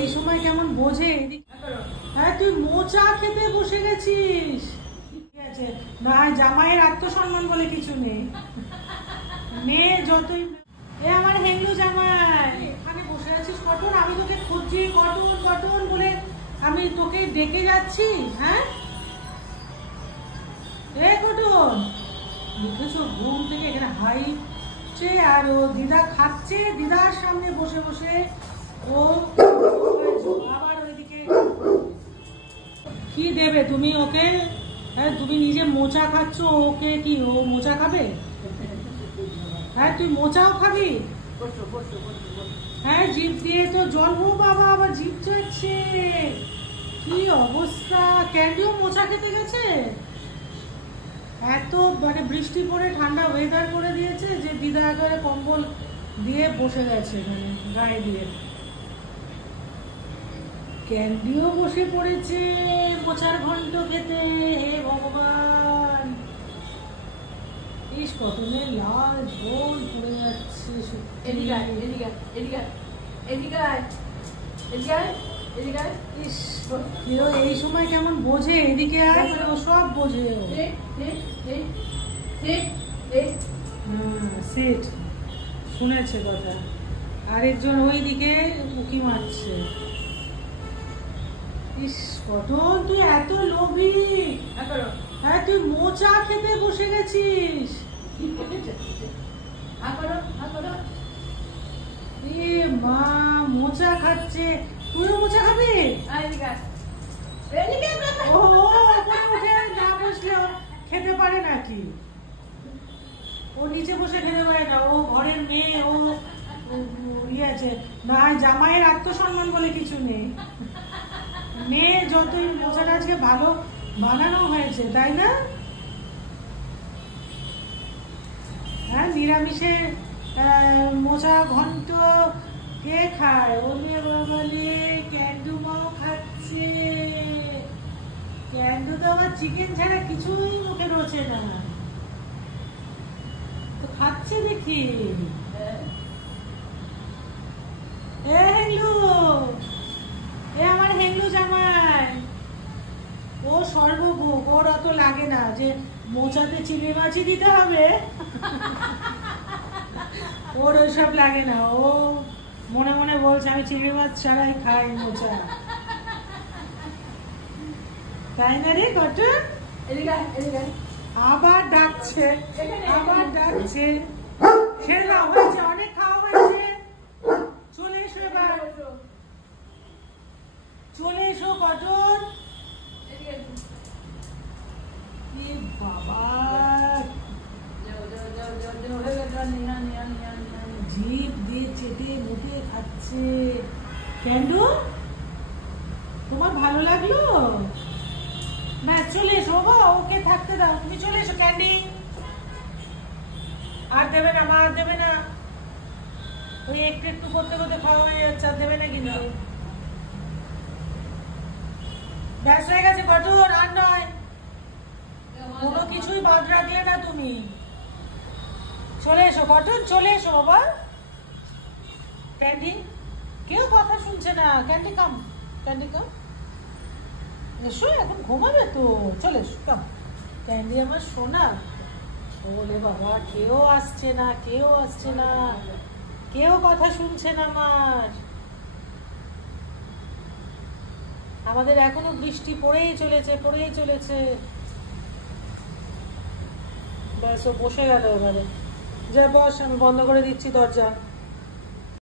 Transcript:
এই সময় কেমন বোঝে। হ্যাঁ তুই মোচা খেতে বসে গেছিস। ঠিক আছে না, জামাইয়ের আত্মসম্মান বলে কিছু নেই। মেয়ে যতই আমার হেংলু জামাই এখানে বসে আছিস কটন, আমি তোকে খুঁজছি কটন কটন বলে আমি তোকে ডেকে যাচ্ছি। হ্যাঁ এ কটন, দেখেছো ঘুম থেকে এখানে হাইছে আর ও দিদা খাচ্ছে, দিদার সামনে বসে বসে ও আবার ওইদিকে কি দেবে তুমি ওকে? হ্যাঁ তুমি নিজে মোচা খাচ্ছ, ওকে কি ও মোচা খাবে? হ্যাঁ তুই মোচাও খাবি? হ্যাঁ জিভ দিয়ে তো জল, ও বাবা আবার জিভ যাচ্ছে, কি অবস্থা। ক্যান্ডিও মোচা খেতে গেছে। এত মানে বৃষ্টি পড়ে ঠান্ডা ওয়েদার করে দিয়েছে যে দিদা একেবারে কম্বল দিয়ে বসে গেছে এখানে গায়ে দিয়ে। ক্যান্ডিও বসে পড়েছে মোচার ঘন্ট খেতে। হে ভগবান, ইস কটনের লাল ঝোল পড়ে যাচ্ছে। এই সময় কেমন বোঝে, এদিকে আয়, ও সব বোঝে। সেট শুনেছে কথা, আরেকজন ওইদিকে উকি মারছে। ইস কটন তুই এত লোভী। হ্যাঁ তুই মোচা খেতে বসে গেছিস। এ মা মোচা খাচ্ছে, তুইও মোচা খাবি? ও উঠে না বসলে খেতে পারে নাকি? ও নিচে বসে খেতে পারে না, ও ঘরের মেয়ে, ও ইয়ে আছে না, জামাইয়ের আত্মসম্মান বলে কিছু নেই। মেয়ে যতই মোচাটা আজকে ভালো বানানো হয়েছে তাই না? হ্যাঁ নিরামিষে মোচা ঘন্ট কে খায়? ওলে বাবালে ক্যান্ডু মাও খাচ্ছে। ক্যান্ডু তো আমার চিকেন ছাড়া কিছুই মুখে রোচে না, তো খাচ্ছে দেখি। এ হেংলু, এ আমার হেংলু জামাই, ও সর্বভোগ, ওর অত লাগে না যে মোচাতে চিংড়ি মাছই দিতে হবে। ওর ওইসব লাগে না, ও মনে মনে বলছে আমি চিংড়ি মাছ ছাড়াই খাই মোচা। তাই না রে কটন? আবার ডাকছে, আবার ডাকছে। খেলা হয়েছে, অনেক খাওয়া হয়েছে, চলে এসো এবার, চলে এসো কটন। বাবা জিভ দিয়ে চেটে মুটে খাচ্ছে। ক্যান্ডু তোমার ভালো লাগলো? ব্যাস চলে এসো বাবা, ওকে থাকতে দাও, তুমি চলে এসো। ক্যান্ডি আর দেবে না, মা আর দেবে না, ওই একটু একটু করতে করতে খাওয়া হয়ে যাচ্ছে, আর দেবে না কিন্তু। ব্যাস হয়ে গেছে কঠোর, আর নয়, কোনো কিছুই বাদরা দিয়ে না তুমি। চলে এসো কটন, চলে এসো বাবা। ক্যান্ডি কেউ কথা শুনছে না, ক্যান্ডি কাম, ক্যান্ডি কাম, এসো এখন ঘুমাবে তো, চলে এসো কাম। ক্যান্ডি আমার সোনা, বলে বাবা কেউ আসছে না, কেউ আসছে না, কেউ কথা শুনছে না আমার। আমাদের এখনো বৃষ্টি পড়েই চলেছে, পড়েই চলেছে। ব্যাস ও বসে গেল এবারে, যা বস, আমি বন্ধ করে দিচ্ছি দরজা।